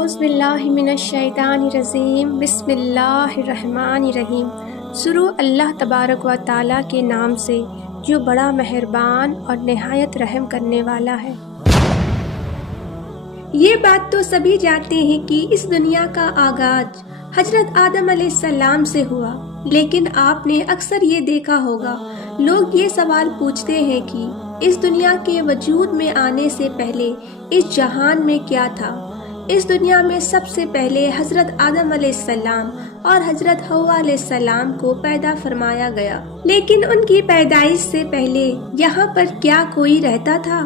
اعوذ باللہ من الشیطان الرجیم بسم اللہ الرحمن الرحیم۔ شروع اللہ تبارک و تعالیٰ کے نام سے جو بڑا مہربان اور نہایت رحم کرنے والا ہے۔ یہ بات تو سبھی جانتے ہیں کہ اس دنیا کا آغاز حضرت آدم علیہ السلام سے ہوا، لیکن آپ نے اکثر یہ دیکھا ہوگا لوگ یہ سوال پوچھتے ہیں کہ اس دنیا کے وجود میں آنے سے پہلے اس جہان میں کیا تھا۔ اس دنیا میں سب سے پہلے حضرت آدم علیہ السلام اور حضرت حوا علیہ السلام کو پیدا فرمایا گیا، لیکن ان کی پیدائش سے پہلے یہاں پر کیا کوئی رہتا تھا؟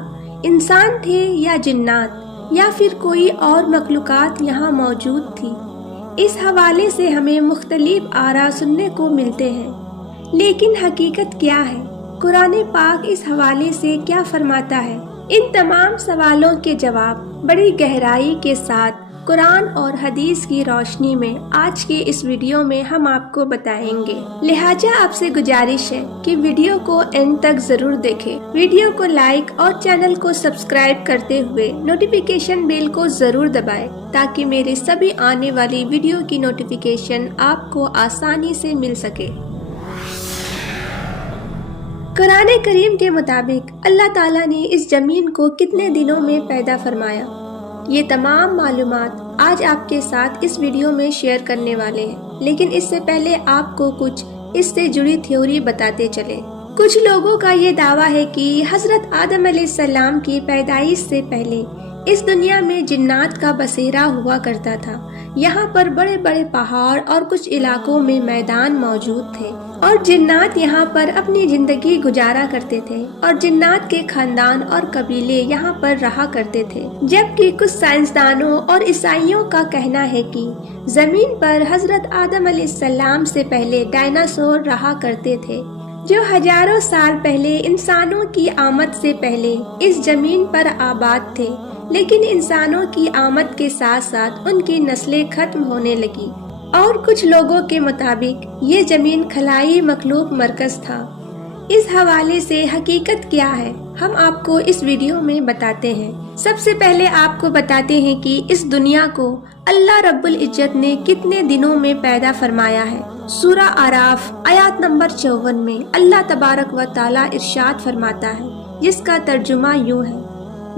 انسان تھے یا جنات یا پھر کوئی اور مخلوقات یہاں موجود تھی؟ اس حوالے سے ہمیں مختلف آراء سننے کو ملتے ہیں، لیکن حقیقت کیا ہے؟ قرآن پاک اس حوالے سے کیا فرماتا ہے؟ ان تمام سوالوں کے جواب بڑی گہرائی کے ساتھ قرآن اور حدیث کی روشنی میں آج کے اس ویڈیو میں ہم آپ کو بتائیں گے، لہٰذا آپ سے گزارش ہے کہ ویڈیو کو اینڈ تک ضرور دیکھیں۔ ویڈیو کو لائک اور چینل کو سبسکرائب کرتے ہوئے نوٹیفیکیشن بیل کو ضرور دبائیں تاکہ میرے سبھی آنے والی ویڈیو کی نوٹیفیکیشن آپ کو آسانی سے مل سکے۔ قرآن کریم کے مطابق اللہ تعالیٰ نے اس زمین کو کتنے دنوں میں پیدا فرمایا؟ یہ تمام معلومات آج آپ کے ساتھ اس ویڈیو میں شیئر کرنے والے ہیں، لیکن اس سے پہلے آپ کو کچھ اس سے جڑی تھیوری بتاتے چلیں۔ کچھ لوگوں کا یہ دعویٰ ہے کہ حضرت آدم علیہ السلام کی پیدائش سے پہلے اس دنیا میں جنات کا بسیرا ہوا کرتا تھا۔ یہاں پر بڑے بڑے پہاڑ اور کچھ علاقوں میں میدان موجود تھے اور جنات یہاں پر اپنی زندگی گزارا کرتے تھے اور جنات کے خاندان اور قبیلے یہاں پر رہا کرتے تھے، جبکہ کچھ سائنسدانوں اور عیسائیوں کا کہنا ہے کہ زمین پر حضرت آدم علیہ السلام سے پہلے ڈائناسور رہا کرتے تھے جو ہزاروں سال پہلے انسانوں کی آمد سے پہلے اس زمین پر آباد تھے، لیکن انسانوں کی آمد کے ساتھ ساتھ ان کی نسلیں ختم ہونے لگی۔ اور کچھ لوگوں کے مطابق یہ زمین خلائی مخلوق مرکز تھا۔ اس حوالے سے حقیقت کیا ہے ہم آپ کو اس ویڈیو میں بتاتے ہیں۔ سب سے پہلے آپ کو بتاتے ہیں کہ اس دنیا کو اللہ رب العزت نے کتنے دنوں میں پیدا فرمایا ہے۔ سورہ اعراف آیات نمبر 54 میں اللہ تبارک و تعالیٰ ارشاد فرماتا ہے، جس کا ترجمہ یوں ہے: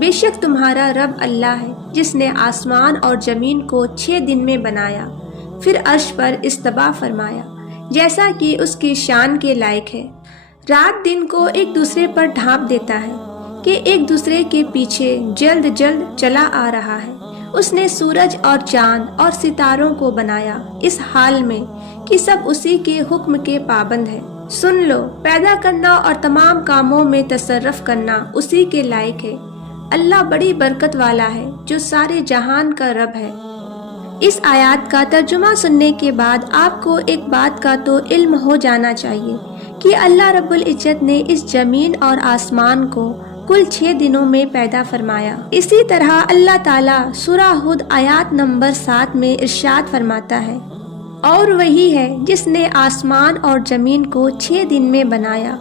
بے شک تمہارا رب اللہ ہے جس نے آسمان اور زمین کو 6 دن میں بنایا، پھر عرش پر استوا فرمایا جیسا کہ اس کی شان کے لائق ہے۔ رات دن کو ایک دوسرے پر ڈھانپ دیتا ہے کہ ایک دوسرے کے پیچھے جلد جلد چلا آ رہا ہے۔ اس نے سورج اور چاند اور ستاروں کو بنایا اس حال میں کہ سب اسی کے حکم کے پابند ہے۔ سن لو، پیدا کرنا اور تمام کاموں میں تصرف کرنا اسی کے لائق ہے۔ اللہ بڑی برکت والا ہے جو سارے جہان کا رب ہے۔ اس آیات کا ترجمہ سننے کے بعد آپ کو ایک بات کا تو علم ہو جانا چاہیے کہ اللہ رب العزت نے اس زمین اور آسمان کو کل 6 دنوں میں پیدا فرمایا۔ اسی طرح اللہ تعالیٰ سورہ ہود آیات نمبر 7 میں ارشاد فرماتا ہے، اور وہی ہے جس نے آسمان اور زمین کو 6 دن میں بنایا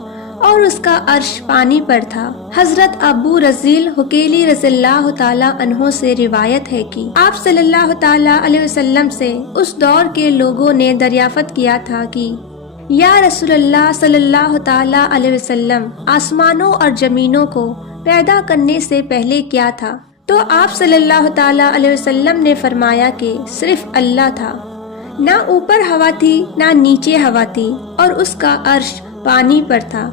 اور اس کا عرش پانی پر تھا۔ حضرت ابو رزیل حکیلی رضی اللہ تعالیٰ عنہ سے روایت ہے کہ آپ صلی اللہ تعالیٰ علیہ وسلم سے اس دور کے لوگوں نے دریافت کیا تھا کہ یا رسول اللہ صلی اللہ تعالیٰ علیہ وسلم، آسمانوں اور زمینوں کو پیدا کرنے سے پہلے کیا تھا؟ تو آپ صلی اللہ تعالیٰ علیہ وسلم نے فرمایا کہ صرف اللہ تھا، نہ اوپر ہوا تھی نہ نیچے ہوا تھی، اور اس کا عرش پانی پر تھا،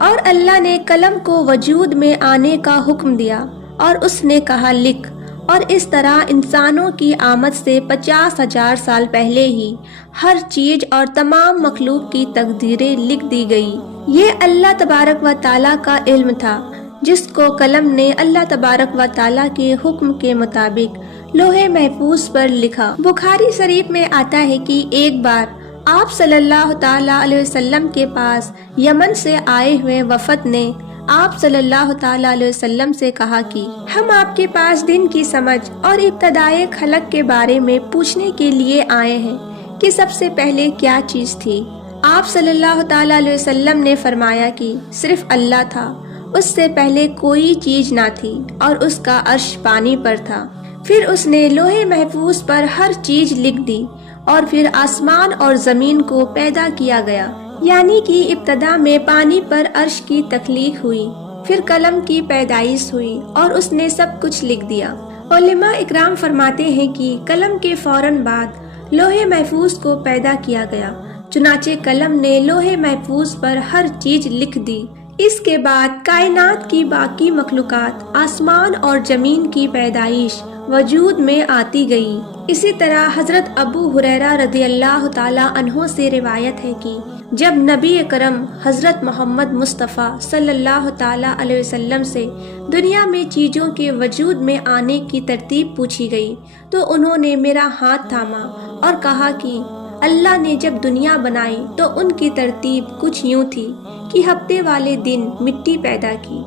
اور اللہ نے قلم کو وجود میں آنے کا حکم دیا اور اس نے کہا لکھ، اور اس طرح انسانوں کی آمد سے 50,000 سال پہلے ہی ہر چیز اور تمام مخلوق کی تقدیریں لکھ دی گئی۔ یہ اللہ تبارک و تعالیٰ کا علم تھا جس کو قلم نے اللہ تبارک و تعالیٰ کے حکم کے مطابق لوح محفوظ پر لکھا۔ بخاری شریف میں آتا ہے کہ ایک بار آپ صلی اللہ تعالیٰ علیہ وسلم کے پاس یمن سے آئے ہوئے وفد نے آپ صلی اللہ تعالیٰ علیہ وسلم سے کہا کہ ہم آپ کے پاس دن کی سمجھ اور ابتدائے خلق کے بارے میں پوچھنے کے لیے آئے ہیں کہ سب سے پہلے کیا چیز تھی؟ آپ صلی اللہ تعالیٰ علیہ وسلم نے فرمایا کہ صرف اللہ تھا، اس سے پہلے کوئی چیز نہ تھی اور اس کا عرش پانی پر تھا۔ پھر اس نے لوح محفوظ پر ہر چیز لکھ دی اور پھر آسمان اور زمین کو پیدا کیا گیا، یعنی کہ ابتدا میں پانی پر عرش کی تخلیق ہوئی، پھر قلم کی پیدائش ہوئی اور اس نے سب کچھ لکھ دیا۔ علماء اکرام فرماتے ہیں کہ قلم کے فوراً بعد لوح محفوظ کو پیدا کیا گیا، چنانچہ قلم نے لوح محفوظ پر ہر چیز لکھ دی۔ اس کے بعد کائنات کی باقی مخلوقات، آسمان اور زمین کی پیدائش وجود میں آتی گئی۔ اسی طرح حضرت ابو ہریرہ رضی اللہ تعالیٰ عنہ سے روایت ہے کہ جب نبی اکرم حضرت محمد مصطفیٰ صلی اللہ تعالیٰ علیہ وسلم سے دنیا میں چیزوں کے وجود میں آنے کی ترتیب پوچھی گئی تو انہوں نے میرا ہاتھ تھاما اور کہا کہ اللہ نے جب دنیا بنائی تو ان کی ترتیب کچھ یوں تھی کہ ہفتے والے دن مٹی پیدا کی،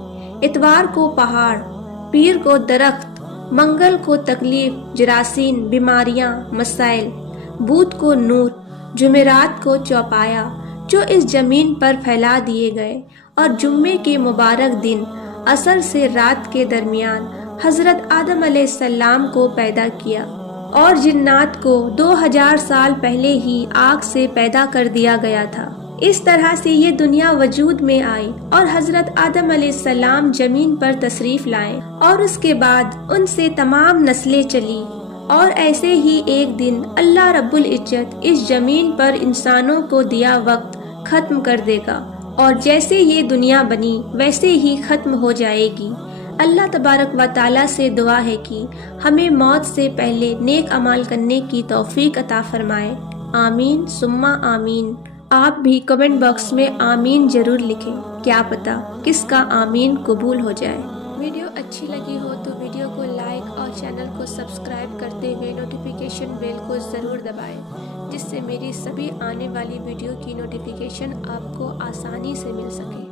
اتوار کو پہاڑ، پیر کو درخت، منگل کو تکلیف، جراثیم، بیماریاں، مسائل، بدھ کو نور، جمعرات کو چوپایا جو اس زمین پر پھیلا دیے گئے، اور جمعے کے مبارک دن عصر سے رات کے درمیان حضرت آدم علیہ السلام کو پیدا کیا، اور جنات کو 2000 سال پہلے ہی آگ سے پیدا کر دیا گیا تھا۔ اس طرح سے یہ دنیا وجود میں آئی اور حضرت آدم علیہ السلام زمین پر تشریف لائے، اور اس کے بعد ان سے تمام نسلیں چلی، اور ایسے ہی ایک دن اللہ رب العزت اس زمین پر انسانوں کو دیا وقت ختم کر دے گا، اور جیسے یہ دنیا بنی ویسے ہی ختم ہو جائے گی۔ اللہ تبارک و تعالیٰ سے دعا ہے کہ ہمیں موت سے پہلے نیک اعمال کرنے کی توفیق عطا فرمائے۔ آمین ثم آمین۔ آپ بھی کمنٹ باکس میں آمین ضرور لکھیں، کیا پتہ کس کا آمین قبول ہو جائے۔ ویڈیو اچھی لگی ہو تو ویڈیو کو لائک اور چینل کو سبسکرائب کرتے ہوئے نوٹیفیکیشن بیل کو ضرور دبائیں، جس سے میری سبھی آنے والی ویڈیو کی نوٹیفیکیشن آپ کو آسانی سے مل سکے۔